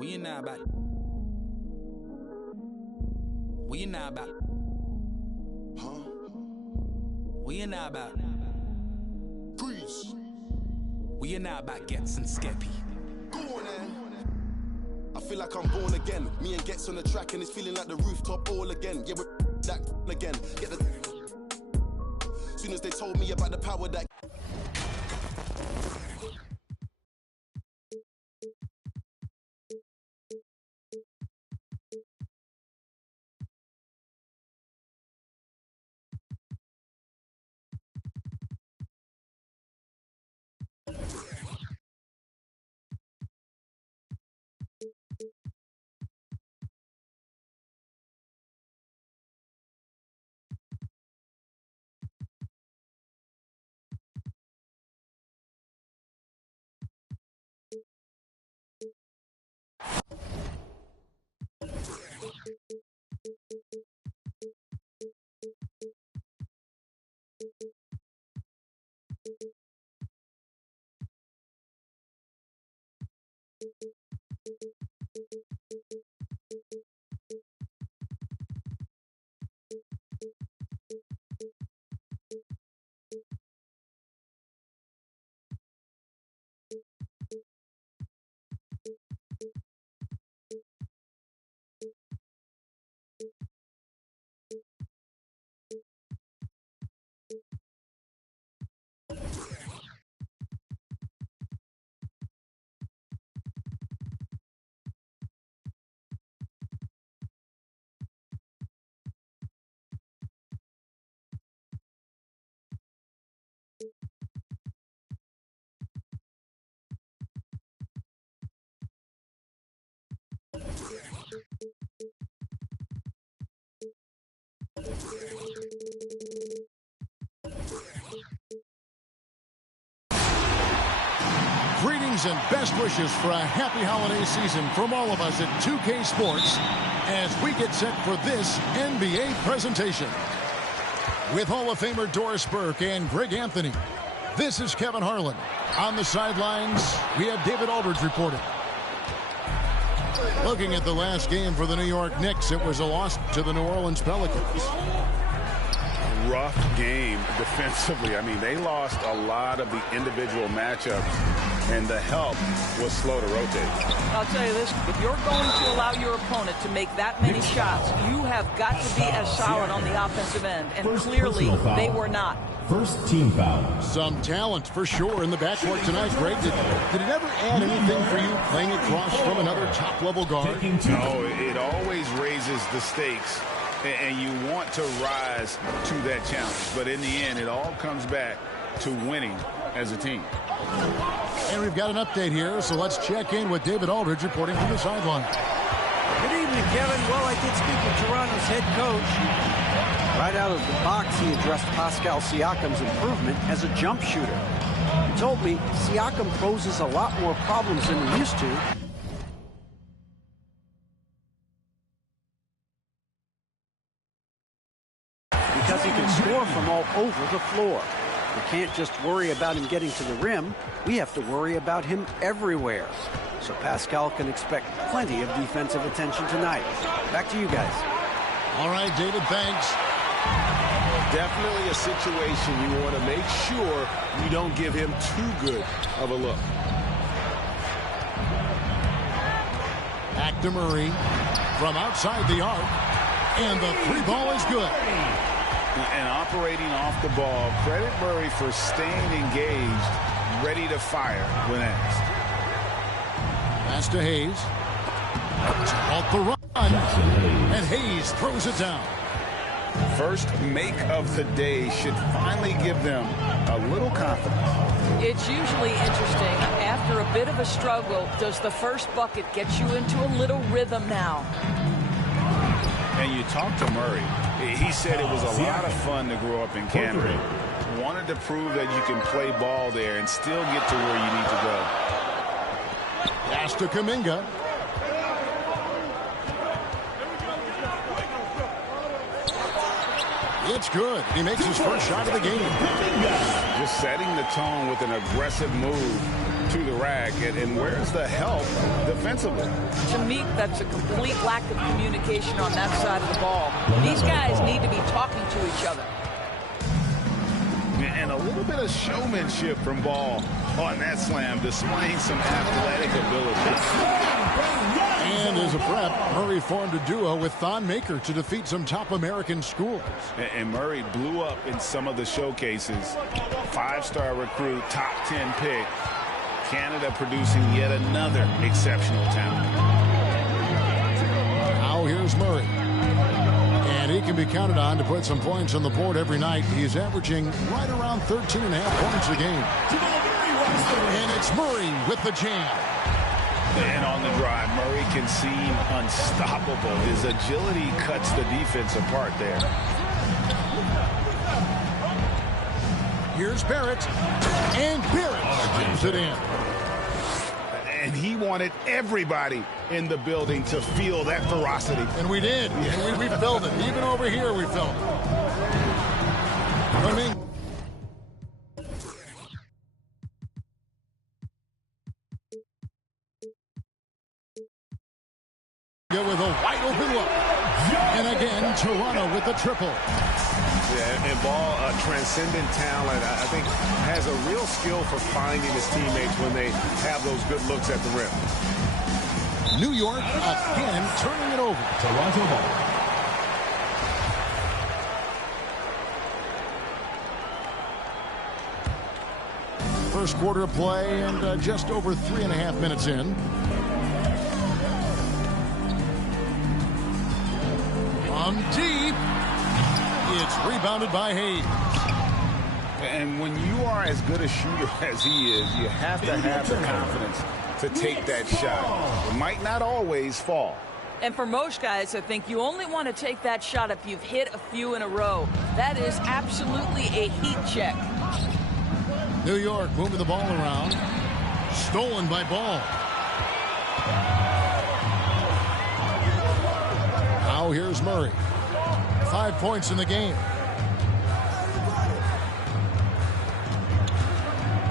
What you know about? What you know about? Huh? What you know about? Grease. What you know about Gets and Skeppy? Go on, then. I feel like I'm born again. Me and Gets on the track and it's feeling like the rooftop all again. Yeah, we're that again. Get the. Soon as they told me about the power that. Greetings and best wishes for a happy holiday season from all of us at 2K Sports as we get set for this NBA presentation. With Hall of Famer Doris Burke and Greg Anthony, this is Kevin Harlan. On the sidelines, we have David Aldridge reporting. Looking at the last game for the New York Knicks, it was a loss to the New Orleans Pelicans. Rough game defensively. I mean, they lost a lot of the individual matchups, and the help was slow to rotate. I'll tell you this, if you're going to allow your opponent to make that many shots, you have got to be as solid on the offensive end, and clearly they were not. First team foul. Some talent for sure in the backcourt tonight, Greg. Did it ever add anything for you playing across from another top-level guard? No, it always raises the stakes, and you want to rise to that challenge. But in the end, it all comes back to winning as a team. And we've got an update here, so let's check in with David Aldridge reporting from the sideline. Good evening, Kevin. Well, I did speak with Toronto's head coach. Right out of the box, he addressed Pascal Siakam's improvement as a jump shooter. He told me Siakam poses a lot more problems than he used to. Because he can score from all over the floor. We can't just worry about him getting to the rim. We have to worry about him everywhere. So Pascal can expect plenty of defensive attention tonight. Back to you guys. All right, David, thanks. Definitely a situation you want to make sure you don't give him too good of a look. Back to Murray from outside the arc, and the three ball is good. And operating off the ball, credit Murray for staying engaged, ready to fire when asked. Pass to Hayes. Off the run, and Hayes throws it down. First make of the day should finally give them a little confidence. It's usually interesting. After a bit of a struggle, does the first bucket get you into a little rhythm now? And you talk to Murray. He said it was a lot of fun to grow up in Canada. Wanted to prove that you can play ball there and still get to where you need to go. Pass to Kuminga. It's good. He makes his first shot of the game. Just setting the tone with an aggressive move to the rack. And where's the help defensively? To me, that's a complete lack of communication on that side of the ball. These guys need to be talking to each other. And a little bit of showmanship from Ball on that slam, displaying some athletic ability. And as a prep, Murray formed a duo with Thon Maker to defeat some top American schools. And Murray blew up in some of the showcases. 5-star recruit, top 10 pick. Canada producing yet another exceptional talent. Now here's Murray. And he can be counted on to put some points on the board every night. He's averaging right around 13.5 points a game. And it's Murray with the jam. And on the drive, Murray can seem unstoppable. His agility cuts the defense apart there. Here's Barrett. And Barrett slams it in. And he wanted everybody in the building to feel that ferocity. And we did. And we felt it. Even over here, we felt it. Running. With a wide open look. And again, Toronto with the triple. Yeah, and Ball, a transcendent talent, I think has a real skill for finding his teammates when they have those good looks at the rim. New York again turning it over. Toronto ball. First quarter of play and just over 3.5 minutes in. From deep. It's rebounded by Hayes. And when you are as good a shooter as he is, you have to have the confidence to take that shot. It might not always fall. And for most guys, I think you only want to take that shot if you've hit a few in a row. That is absolutely a heat check. New York moving the ball around. Stolen by Ball. Now here's Murray. 5 points in the game.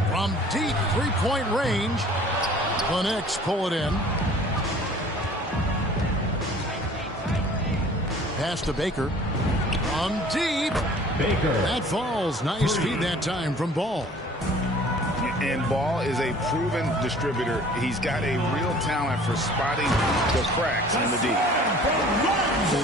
From deep three-point range, the Knicks pull it in. Pass to Baker. From deep. Baker. That falls. Nice feed that time from Ball. And Ball is a proven distributor. He's got a real talent for spotting the cracks in the D.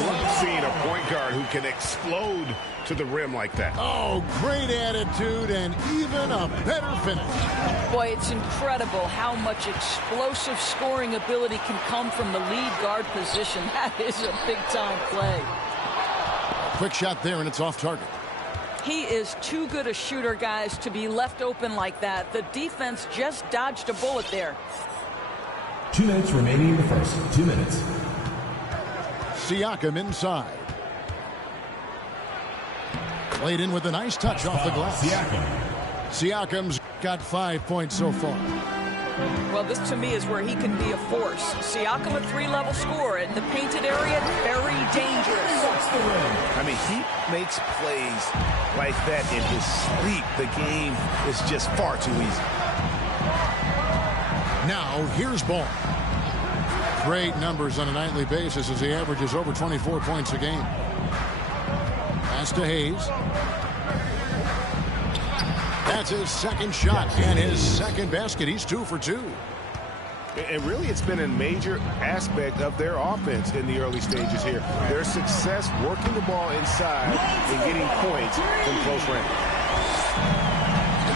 Love seeing a point guard who can explode to the rim like that. Oh, great attitude and even a better finish. Boy, it's incredible how much explosive scoring ability can come from the lead guard position. That is a big-time play. Quick shot there, and it's off target. He is too good a shooter, guys, to be left open like that. The defense just dodged a bullet there. 2 minutes remaining in the first. 2 minutes. Siakam inside. Played in with a nice touch off the glass. Siakam's got 5 points so far. Well, this to me is where he can be a force. Siakam, a 3-level scorer in the painted area, very dangerous. I mean, he makes plays like that in his sleep. The game is just far too easy. Now, here's Ball. Great numbers on a nightly basis as he averages over 24 points a game. Pass to Hayes. That's his second shot and his second basket. He's 2 for 2. And really, it's been a major aspect of their offense in the early stages here. Their success working the ball inside and getting points from close range.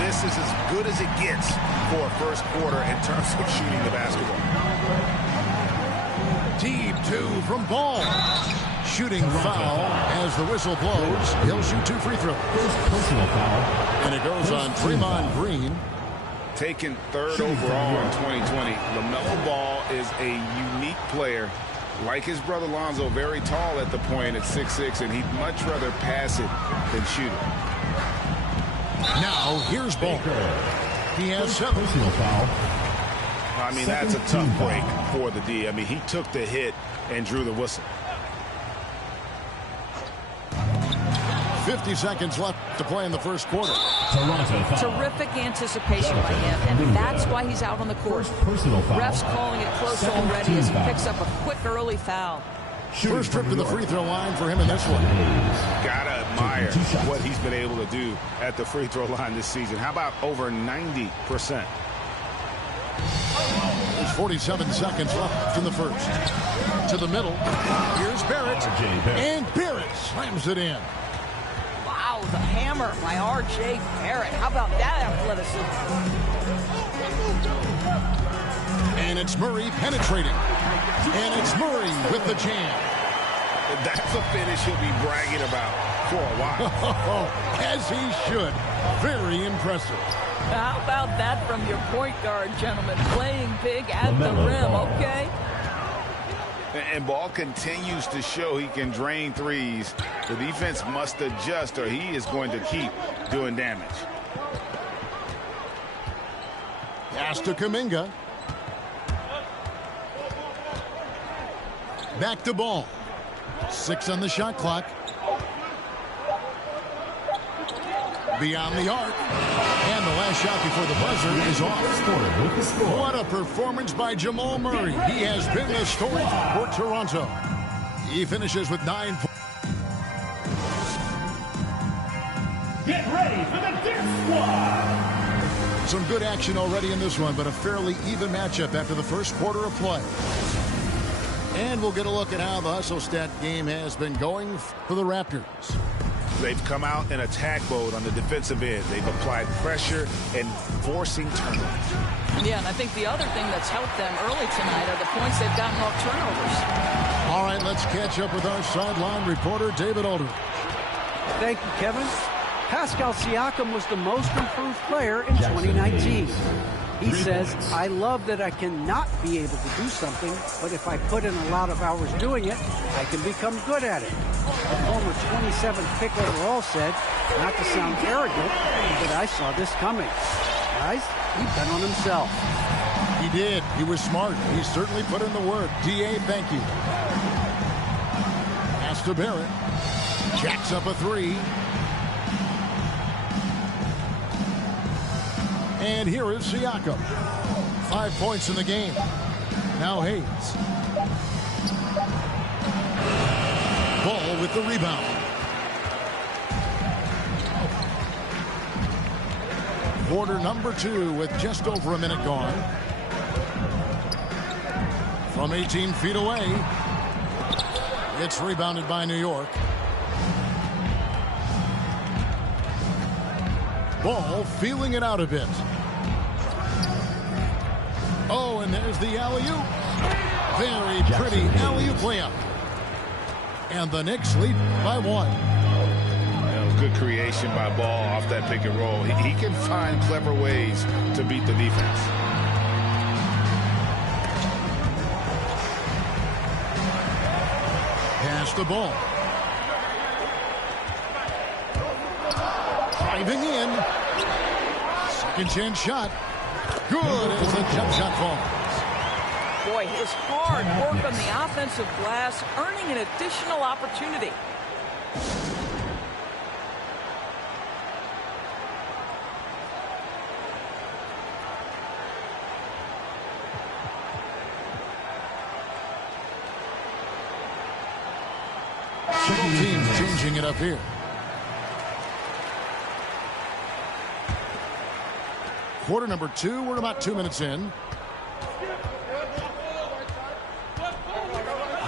This is as good as it gets for a first quarter in terms of shooting the basketball. Deep 2 from Ball. Shooting foul as the whistle blows. He'll shoot 2 free throws. Personal foul. And it goes on Draymond Green. Taken 3rd overall in 2020, LaMelo Ball is a unique player. Like his brother Lonzo, very tall at the point at 6'6", and he'd much rather pass it than shoot it. Now here's Ball. He has 7. Personal foul. I mean, that's a tough break for the D. I mean, he took the hit and drew the whistle. 50 seconds left to play in the first quarter. Terrific anticipation by him, and that's why he's out on the court. Refs calling it close already as he picks up a quick early foul. First trip to the free throw line for him in this one. Gotta admire what he's been able to do at the free throw line this season. How about over 90%? There's 47 seconds left in the first. To the middle. Here's Barrett. And Barrett slams it in. Wow, the hammer by R.J. Barrett. How about that athleticism? And it's Murray penetrating. And it's Murray with the jam. That's a finish he'll be bragging about for a while. As he should. Very impressive. How about that from your point guard, gentlemen? Playing big at the rim, okay? And Ball continues to show he can drain threes. The defense must adjust or he is going to keep doing damage. Pass to Kuminga. Back to Ball. 6 on the shot clock. Beyond the arc. And the last shot before the buzzer is off. What a performance by Jamal Murray. He has been the story for Toronto. He finishes with 9 points. Get ready for the Dirt Squad. Some good action already in this one, but a fairly even matchup after the first quarter of play. And we'll get a look at how the hustle stat game has been going for the Raptors. They've come out in attack mode on the defensive end. They've applied pressure and forcing turnovers. Yeah, and I think the other thing that's helped them early tonight are the points they've gotten off turnovers. All right, let's catch up with our sideline reporter, David Aldridge. Thank you, Kevin. Pascal Siakam was the most improved player in 2019. He says, I love that I cannot be able to do something, but if I put in a lot of hours doing it, I can become good at it. The former 27th pick overall said, not to sound arrogant, but I saw this coming. Guys, he bet on himself. He did. He was smart. He certainly put in the work. D.A., thank you. Pass to Barrett. Jacks up a 3. And here is Siakam. 5 points in the game. Now Hayes. Ball with the rebound. Quarter number 2 with just over a minute gone. From 18 feet away. It's rebounded by New York. Ball feeling it out a bit. Oh, and there's the alley-oop. Very pretty alley-oop layup. And the Knicks lead by 1. Good creation by Ball off that pick and roll. He can find clever ways to beat the defense. Pass the ball. Driving in. Second chance shot. Good as the jump shot falls. Boy, his hard work on the offensive glass, earning an additional opportunity. Both teams changing it up here. Quarter number 2, we're about 2 minutes in.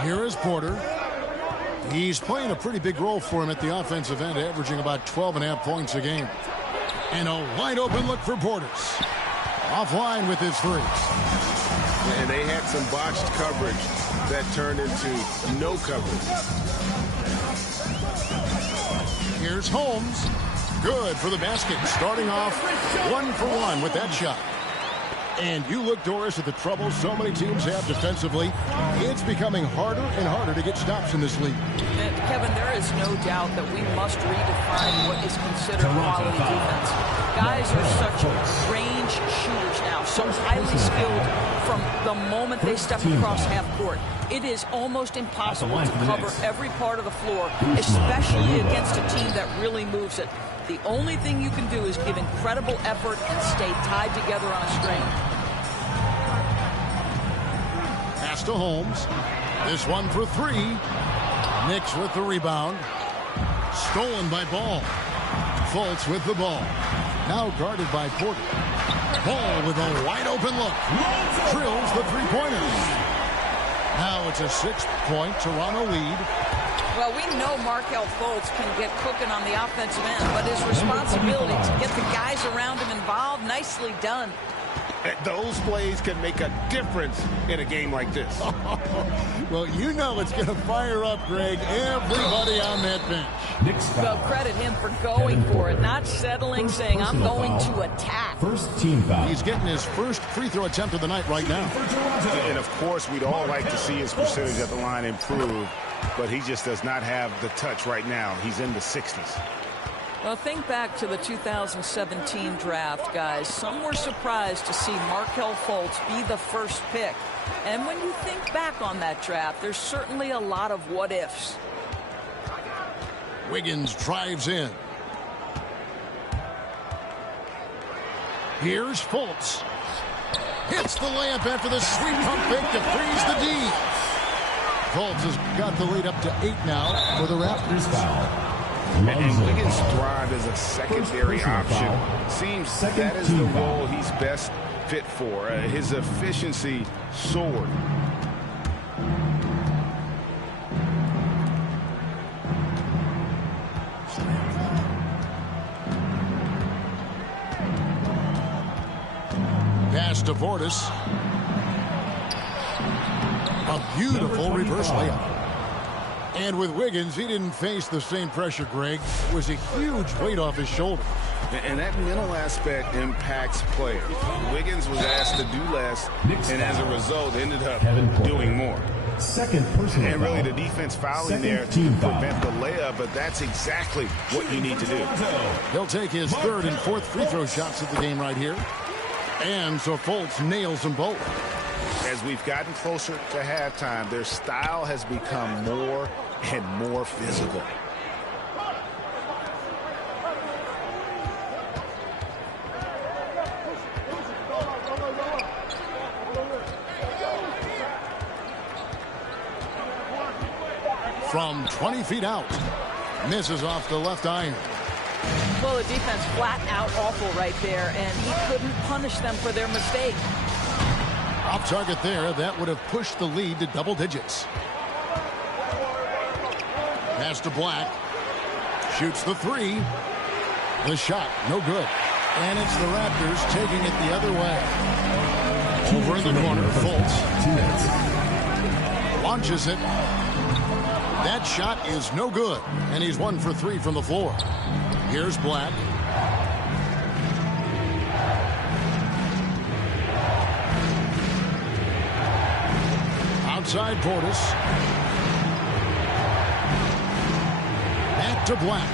Here is Porter. He's playing a pretty big role for him at the offensive end, averaging about 12.5 points a game. And a wide open look for Porter. Offline with his 3. And they had some botched coverage that turned into no coverage. Here's Holmes. Good for the basket. Starting off 1 for 1 with that shot. And you look, Doris, at the trouble so many teams have defensively. It's becoming harder and harder to get stops in this league. And Kevin, there is no doubt that we must redefine what is considered quality defense. Guys are such range shooters now, so highly skilled from the moment they step across half court. It is almost impossible to cover every part of the floor, especially against a team that really moves it. The only thing you can do is give incredible effort and stay tied together on a string. Pass to Holmes. This one for three. Knicks with the rebound. Stolen by Ball. Fultz with the ball. Now guarded by Porter. Ball with a wide open look. Drills the three-pointers. Now it's a 6-point Toronto lead. Well, we know Markelle Fultz can get cooking on the offensive end, but his responsibility to get the guys around him involved, nicely done. Those plays can make a difference in a game like this. Well, you know it's going to fire up, Greg, everybody on that bench. Well, credit him for going for it, not settling, saying, I'm going to attack. First team foul. He's getting his first free throw attempt of the night right now. And, of course, we'd all like to see his percentage at the line improve, but he just does not have the touch right now. He's in the 60s. Well, think back to the 2017 draft, guys. Some were surprised to see Markelle Fultz be the first pick. And when you think back on that draft, there's certainly a lot of what-ifs. Wiggins drives in. Here's Fultz. Hits the layup after the sweet pump fake to freeze the D. Fultz has got the lead up to 8 now for the Raptors. Foul. And Wiggins thrived as a secondary option. Seems that is the role he's best fit for. His efficiency soared. Pass to Portis. A beautiful reverse layup. And with Wiggins, he didn't face the same pressure, Greg. It was a huge weight off his shoulder. And that mental aspect impacts players. Wiggins was asked to do less, and as a result, ended up doing more. Second personal And really, foul. the defense fouling Second there to team foul. prevent the layup, but that's exactly what you need to do. He'll take his third and fourth free throw shots of the game right here. And so Fultz nails them both. As we've gotten closer to halftime, their style has become more and more physical. From 20 feet out. Misses off the left iron. Well, the defense flat out awful right there, and he couldn't punish them for their mistake. Off target there. That would have pushed the lead to double digits. Pass to Black. Shoots the three. The shot, no good. And it's the Raptors taking it the other way. Over in the corner, Fultz. 2 minutes. Launches it. That shot is no good. And he's 1 for 3 from the floor. Here's Black. Outside Portis. Back to Black.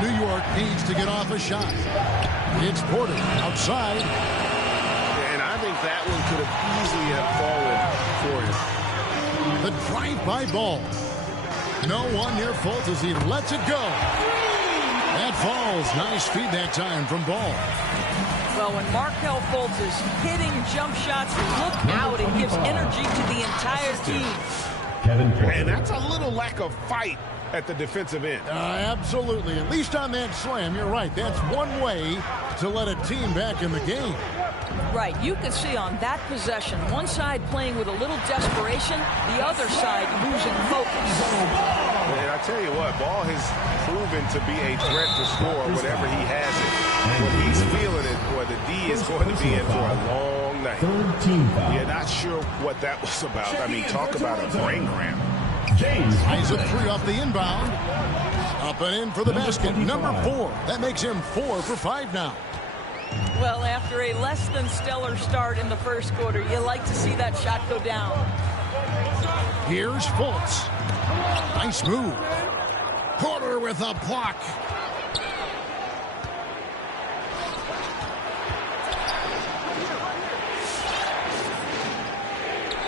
New York needs to get off a shot. It's Porter outside. And I think that one could have easily have fallen for him. The drive-by ball. No one near Fultz as he lets it go. That falls. Nice feed that time from Ball. Well, when Markelle Fultz is hitting jump shots, look out. It gives energy to the entire team. Kevin Porter. And that's a little lack of fight at the defensive end. Absolutely. At least on that slam, you're right. That's one way to let a team back in the game. Right. You can see on that possession, one side playing with a little desperation, the other side losing focus. And I tell you what, Ball has proven to be a threat to score whenever he has it. When he's feeling it, boy, the D is going to be in for a long night. Third team foul. Yeah, not sure what that was about. I mean, talk about a brain cramp. James. Eyes up 3 off the inbound. Up and in for the basket. Number 4. That makes him 4 for 5 now. Well, after a less than stellar start in the first quarter, you like to see that shot go down. Here's Fultz. Nice move. Porter with a block.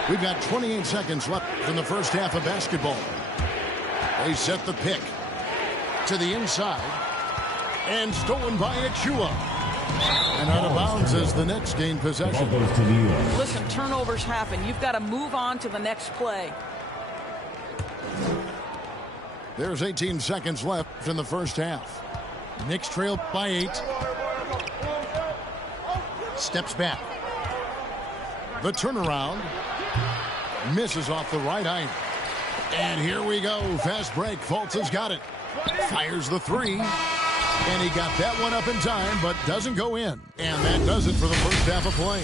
We've got 28 seconds left in the first half of basketball. They set the pick to the inside. And stolen by Achua. And out of bounds as the Knicks gain possession. Listen, turnovers happen. You've got to move on to the next play. There's 18 seconds left in the first half. Knicks trail by 8. Steps back. The turnaround. Misses off the right eye. And here we go. Fast break. Fultz has got it. Fires the three. And he got that one up in time, but doesn't go in. And that does it for the first half of play.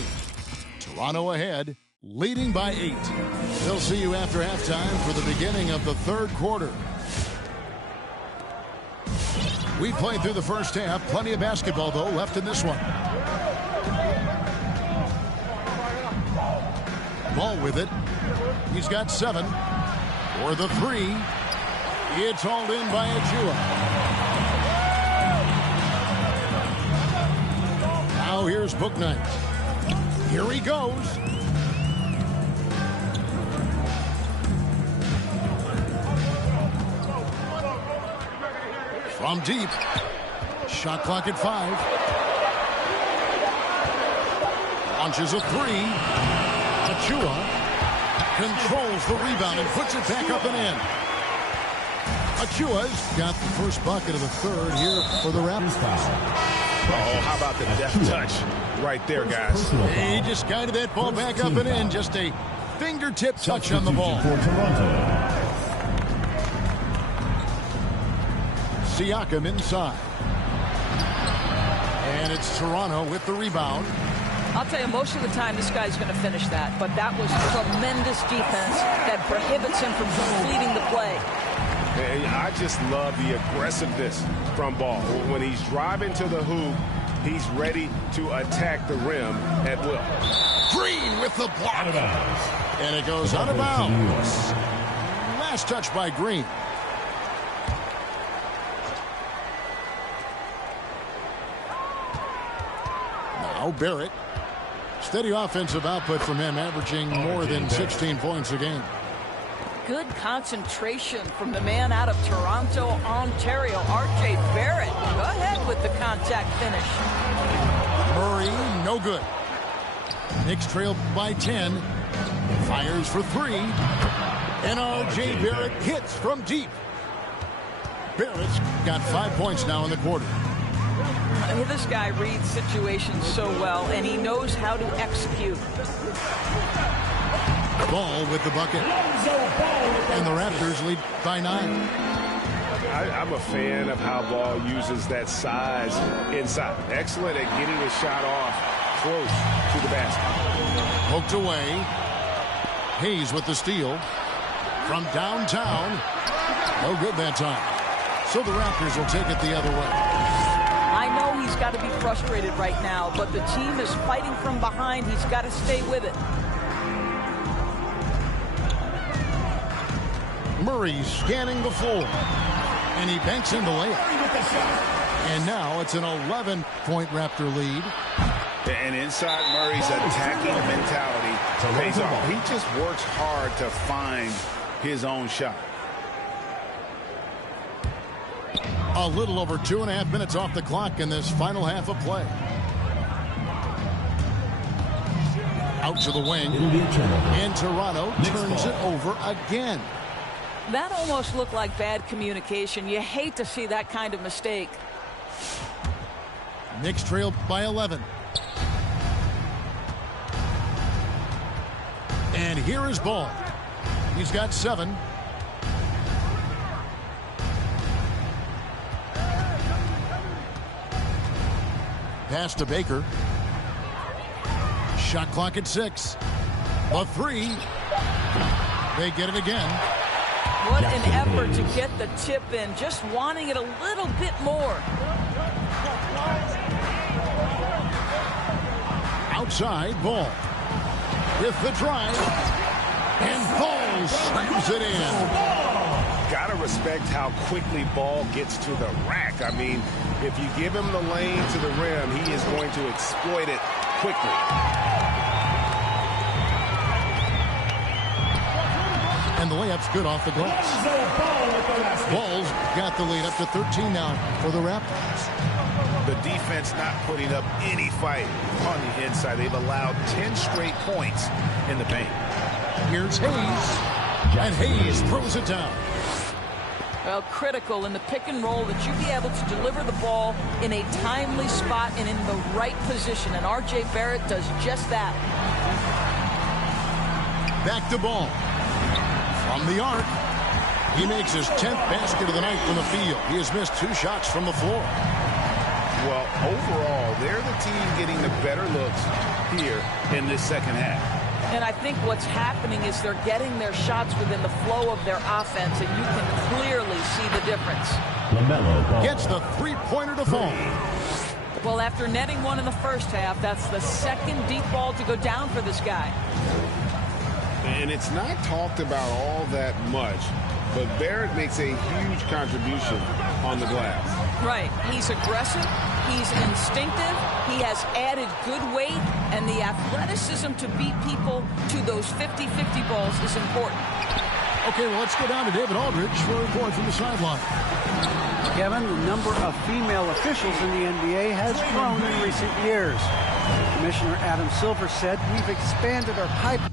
Toronto ahead, leading by 8. They'll see you after halftime for the beginning of the third quarter. We played through the first half. Plenty of basketball, though, left in this one. Ball with it. He's got 7. For the 3. It's hauled in by Achua. Now here's Booknight. Here he goes. From deep. Shot clock at 5. Launches a 3. Achua controls the rebound and puts it back up and in. Achua's got the first bucket of the third here for the Raptors. Oh, how about the deft touch right there, guys? He just guided that ball back up and in. Just a fingertip touch on the ball. Siakam inside. And it's Toronto with the rebound. I'll tell you, most of the time this guy's going to finish that, but that was tremendous defense that prohibits him from completing the play. And I just love the aggressiveness from Ball. When he's driving to the hoop, he's ready to attack the rim at will. Green with the block. And it goes out of bounds. Last touch by Green. Now Barrett. Steady offensive output from him, averaging more than 16 points a game. Good concentration from the man out of Toronto, Ontario, R.J. Barrett. Go ahead with the contact finish. Murray, no good. Knicks trail by 10. Fires for 3. And R.J. Barrett hits from deep. Barrett's got 5 points now in the quarter. This guy reads situations so well, and he knows how to execute. Ball with the bucket. And the Raptors lead by 9. I'm a fan of how Ball uses that size inside. Excellent at getting his shot off close to the basket. Poked away. Hayes with the steal. From downtown. No good that time. So the Raptors will take it the other way. I know he's got to be frustrated right now, but the team is fighting from behind. He's got to stay with it. Murray scanning the floor. And he banks in the layup. And now it's an 11-point Raptor lead. And inside Murray's attacking mentality pays off. He just works hard to find his own shot. A little over 2.5 minutes off the clock in this final half of play. Out to the wing. And Toronto turns it over again. That almost looked like bad communication. You hate to see that kind of mistake. Knicks trail by 11. And here is Ball. He's got 7. Pass to Baker. Shot clock at 6. A 3. They get it again. What an effort to get the tip in. Just wanting it a little bit more. outside Ball. With the drive. And Ball slams it in. Gotta respect how quickly Ball gets to the rack. I mean, if you give him the lane to the rim, he is going to exploit it quickly. And the layup's good off the glass. Ball's got the lead up to 13 now for the Raptors. The defense not putting up any fight on the inside. They've allowed 10 straight points in the paint. Here's Hayes. And Hayes throws it down. Well, critical in the pick and roll that you be able to deliver the ball in a timely spot and in the right position. And R.J. Barrett does just that. Back to Ball. From the arc. He makes his 10th basket of the night from the field. He has missed 2 shots from the floor. Well, overall, they're the team getting the better looks here in this second half. And I think what's happening is they're getting their shots within the flow of their offense, and you can clearly see the difference. Gets the three-pointer to fall. Well, after netting one in the first half, that's the second deep ball to go down for this guy. And it's not talked about all that much, but Barrett makes a huge contribution on the glass. Right. He's aggressive. He's instinctive. He has added good weight, and the athleticism to beat people to those 50-50 balls is important. Okay, well, let's go down to David Aldridge for a report from the sideline. Kevin, the number of female officials in the NBA has grown in recent years. Commissioner Adam Silver said, "We've expanded our pipeline."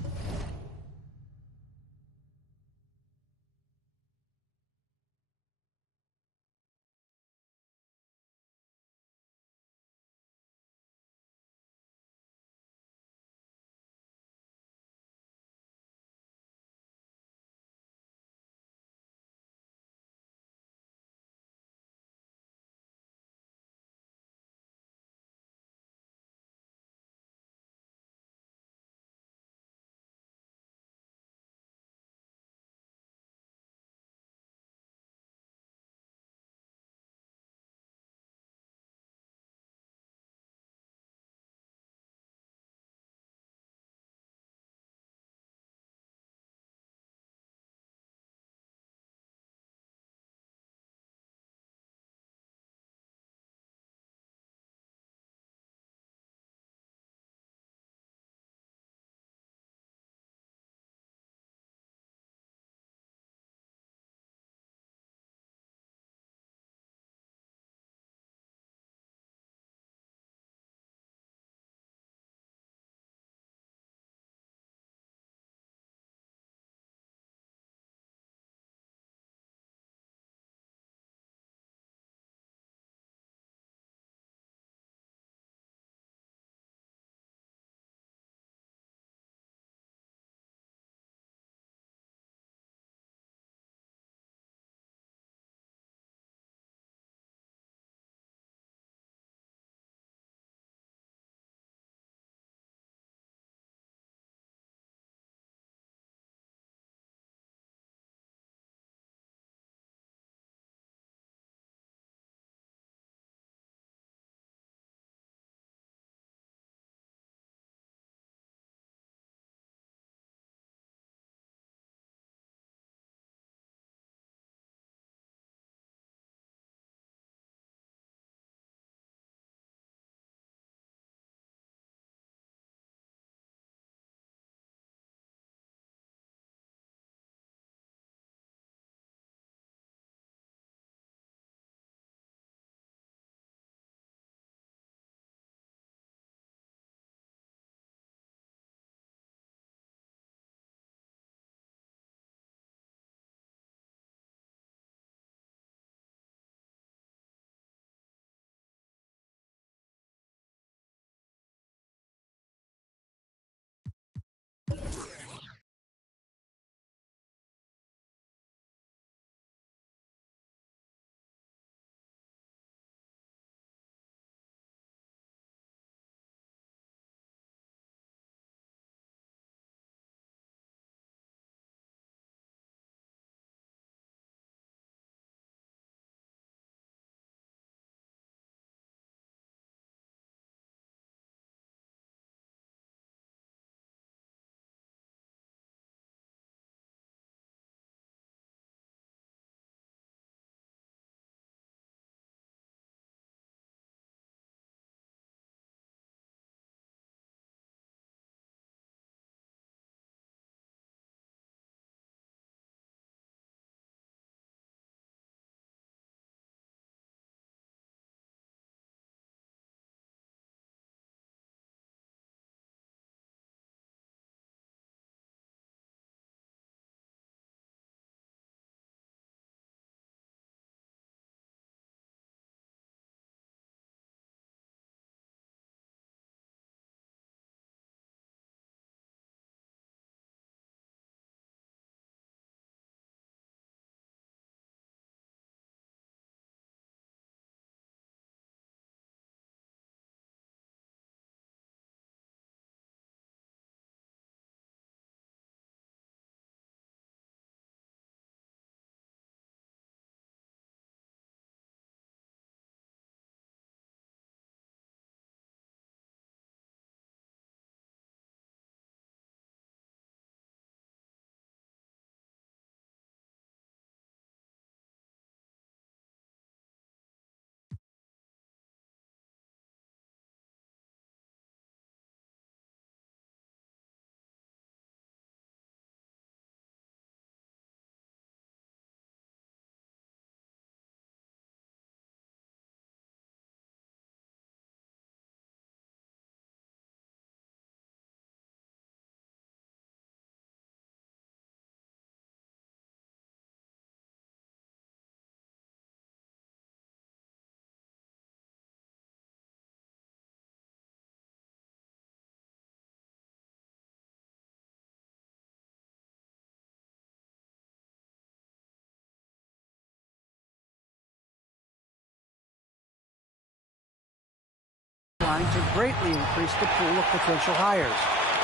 line to greatly increase the pool of potential hires.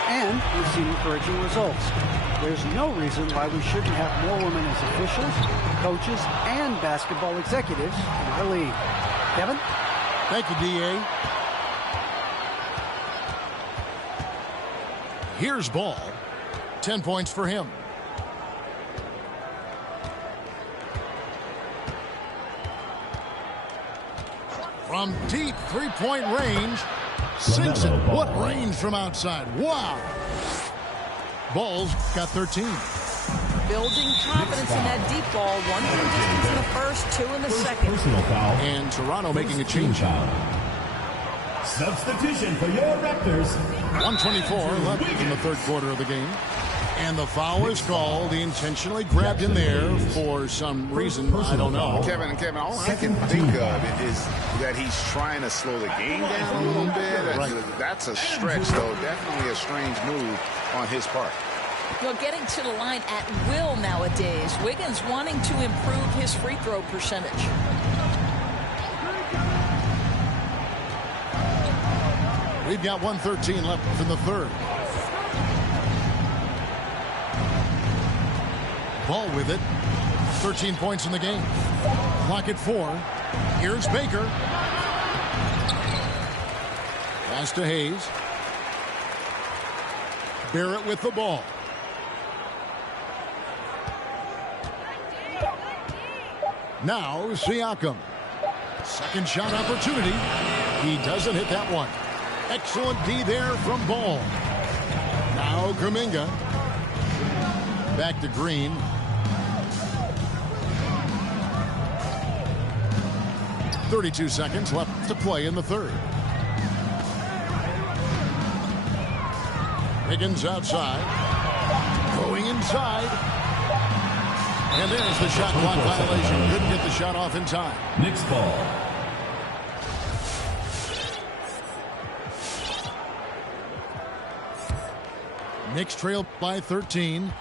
And we've seen encouraging results. There's no reason why we shouldn't have more women as officials, coaches, and basketball executives in our league. Kevin? Thank you, D.A. Here's Ball. 10 points for him. From deep three-point range, sinks it. What range from outside. Wow. Ball's got 13. Building confidence in that deep ball. 1 point distance in the first, 2 in the second. And Toronto making a change. Substitution for your Raptors. 124 left in the third quarter of the game. And the foul is called. He intentionally grabbed in there for some reason. I don't know. Kevin, all I can think of is that he's trying to slow the game down a little bit. Right. That's a stretch, though. Definitely a strange move on his part. You know, getting to the line at will nowadays. Wiggins wanting to improve his free throw percentage. We've got 1:13 left in the third. Ball with it. 13 points in the game. Clock at 4. Here's Baker. Pass to Hayes. Barrett with the ball. Now Siakam. Second shot opportunity. He doesn't hit that one. Excellent D there from Ball. Now Kuminga. Back to Green. 32 seconds left to play in the third. Wiggins outside. Going inside. And there's the shot clock violation. Couldn't get the shot off in time. Knicks ball. Knicks trail by 13.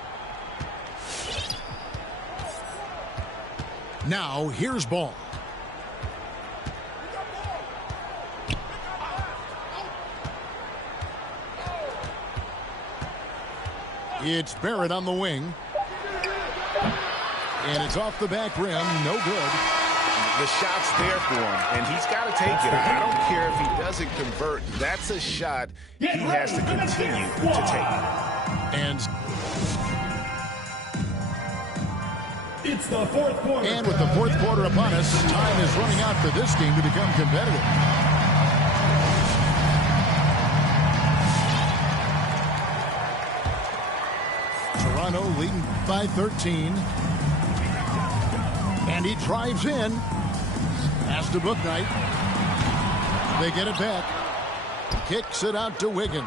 Now here's Ball. It's Barrett on the wing. And it's off the back rim. No good. The shot's there for him, and he's got to take it. I don't care if he doesn't convert. That's a shot he has to continue to take. And It's the fourth quarter. And with the fourth quarter upon us, time is running out for this game to become competitive. Toronto leading by 13. And he drives in. Pass to Bouknight. They get it back. Kicks it out to Wiggins.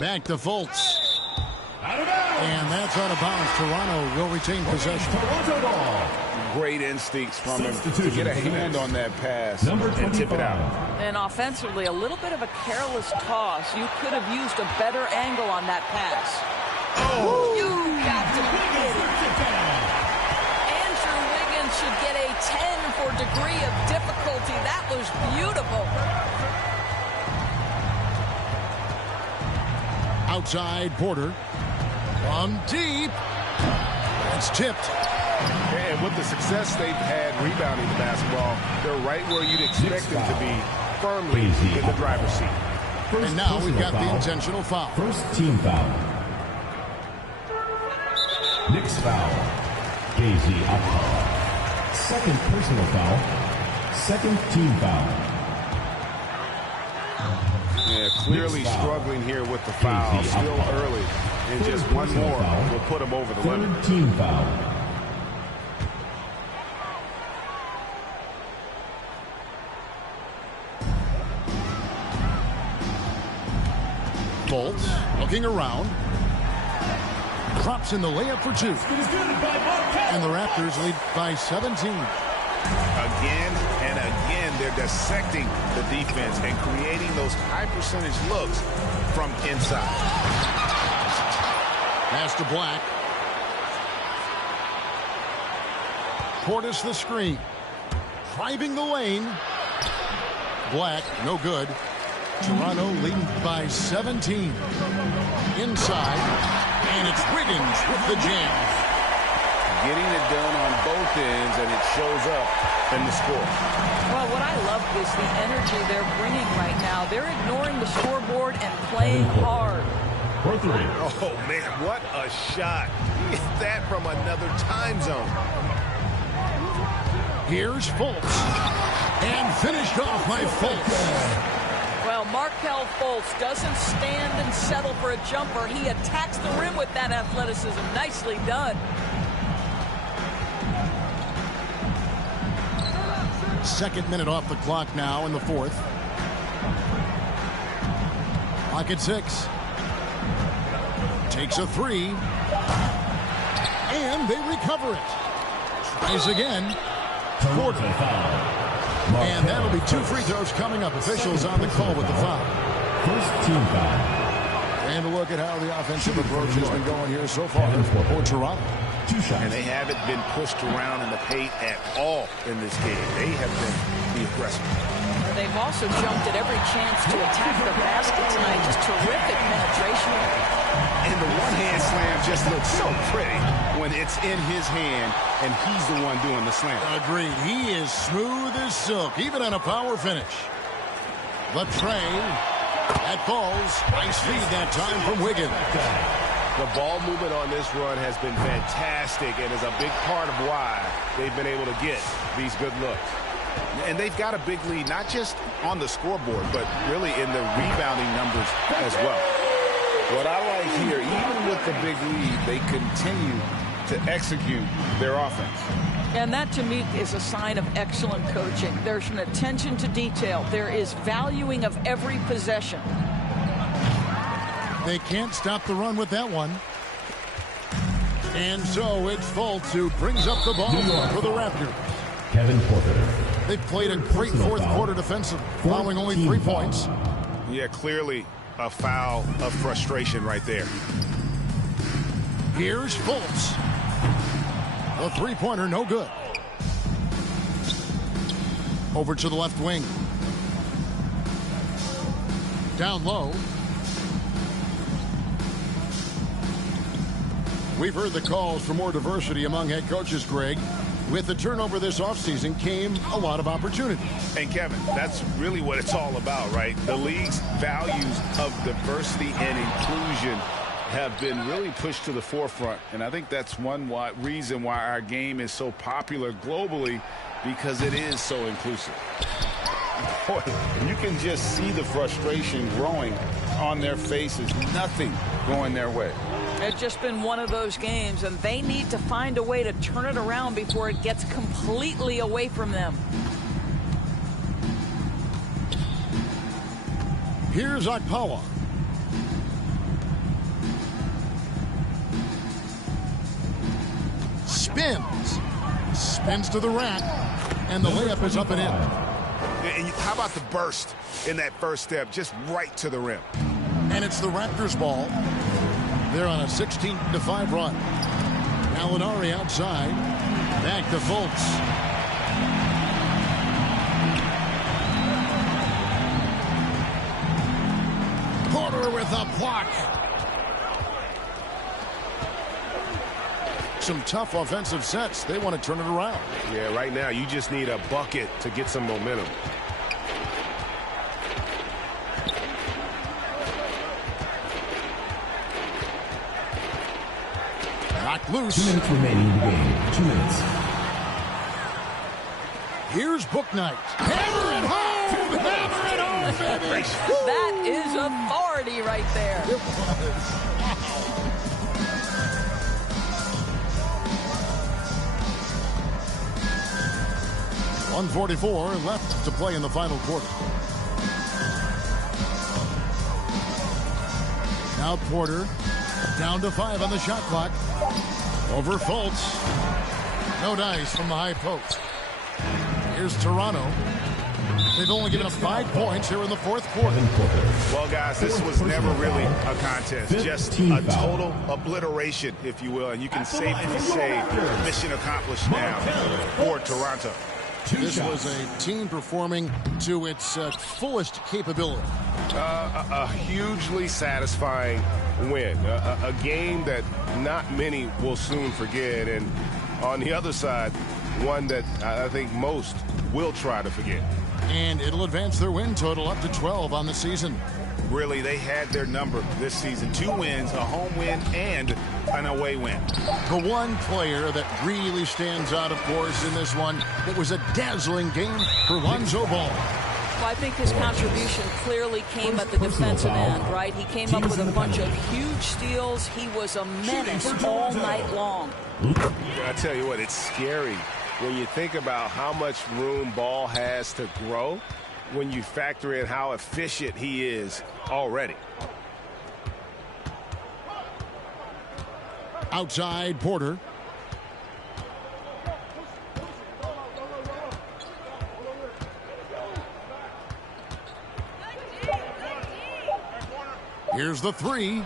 Back to Fultz. And that's out of bounds. Toronto will retain possession. Toronto ball. Great instincts from him to get a hand on that pass and tip it out. And offensively, a little bit of a careless toss. You could have used a better angle on that pass. Oh! You got to be kidding. Andrew Wiggins should get a 10 for degree of difficulty. That was beautiful. Outside Porter. From deep. It's tipped. And with the success they've had rebounding the basketball, they're right where you'd expect them to be, firmly in the driver's seat. And now we've got the intentional foul. First team foul. Knicks foul. Casey up. Second personal foul. Second team foul. Yeah, clearly struggling here with the foul. Still early. And just one more will put him over the limit. Third team foul. Fultz looking around. Drops in the layup for 2. And the Raptors lead by 17. Again and again, they're dissecting the defense and creating those high percentage looks from inside. Pass to Black. Portis the screen. driving the lane. Black, no good. Toronto leading by 17. Inside, and it's Wiggins with the jam. Getting it done on both ends, and it shows up in the score. Well, what I love is the energy they're bringing right now. They're ignoring the scoreboard and playing hard. For 3. Oh, man, what a shot. Get that from another time zone. Here's Fultz. And finished off by Fultz. Well, Markelle Fultz doesn't stand and settle for a jumper. He attacks the rim with that athleticism. Nicely done. Second minute off the clock now in the fourth. Clock at 6. Takes a 3. And they recover it. Tries again. Toronto foul. And that'll be 2 free throws coming up. Officials on the call with the foul. First team foul. And a look at how the offensive approach has been going here so far for Toronto. 2 shots. And they haven't been pushed around in the paint at all in this game. They have been the aggressor. They've also jumped at every chance to attack the basket tonight. Just terrific penetration. And the one-hand slam just looks so pretty when it's in his hand and he's the one doing the slam. Agreed. He is smooth as silk, even on a power finish. The tray. That falls. Nice feed that time from Wiggins. The ball movement on this run has been fantastic and is a big part of why they've been able to get these good looks. And they've got a big lead, not just on the scoreboard, but really in the rebounding numbers as well. What I like here, even with the big lead, they continue to execute their offense. And that, to me, is a sign of excellent coaching. There's an attention to detail. There is valuing of every possession. They can't stop the run with that one. And so it's Fultz who brings up the ball for the Raptors. Kevin Porter. They've played a great fourth quarter defensive, allowing only 3 points. Yeah, clearly a foul of frustration right there. Here's Fultz. The three-pointer, no good. Over to the left wing. Down low. We've heard the calls for more diversity among head coaches, Greg. With the turnover this offseason came a lot of opportunity. And Kevin, that's really what it's all about, right? The league's values of diversity and inclusion have been really pushed to the forefront. And I think that's one reason why our game is so popular globally, because it is so inclusive. Boy, you can just see the frustration growing on their faces. Nothing going their way. It's just been one of those games, and they need to find a way to turn it around before it gets completely away from them. Here's Akpawa. Spins to the rack, and the layup is up and in. And how about the burst in that first step, just right to the rim? And it's the Raptors' ball. They're on a 16-5 run. Gallinari outside. Back to Fultz. Porter with a block. Some tough offensive sets. They want to turn it around. Yeah, right now you just need a bucket to get some momentum. Knocked loose. 2 minutes remaining in the game. 2 minutes. Here's Book Night. Hammer it home! Hammer it home, baby! That is authority right there. It was. 144 left to play in the final quarter. Now Porter down to 5 on the shot clock. Over Fultz. No dice from the high post. Here's Toronto. They've only given up 5 points here in the fourth quarter. Well, guys, this was never really a contest. Just a total obliteration, if you will. And you can safely say mission accomplished now for Toronto. This was a team performing to its fullest capability. A hugely satisfying win. A game that not many will soon forget. And on the other side, one that I think most will try to forget. And it'll advance their win total up to 12 on the season. Really, they had their number this season. 2 wins, a home win, and an away win. The one player that really stands out, of course, in this one, it was a dazzling game for Lonzo Ball. Well, I think his contribution clearly came at the defensive end, right? He came up with a bunch of huge steals. He was a menace all night long. I tell you what, it's scary when you think about how much room Ball has to grow when you factor in how efficient he is already. Outside, Porter. Here's the 3.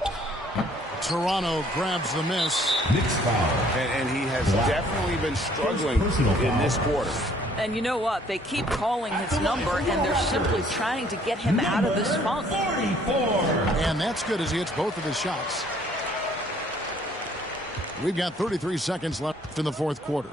Toronto grabs the miss. And he has definitely been struggling in this quarter. And you know what? They keep calling his number, and they're simply trying to get him out of this funk. 44. And that's good as he hits both of his shots. We've got 33 seconds left in the fourth quarter.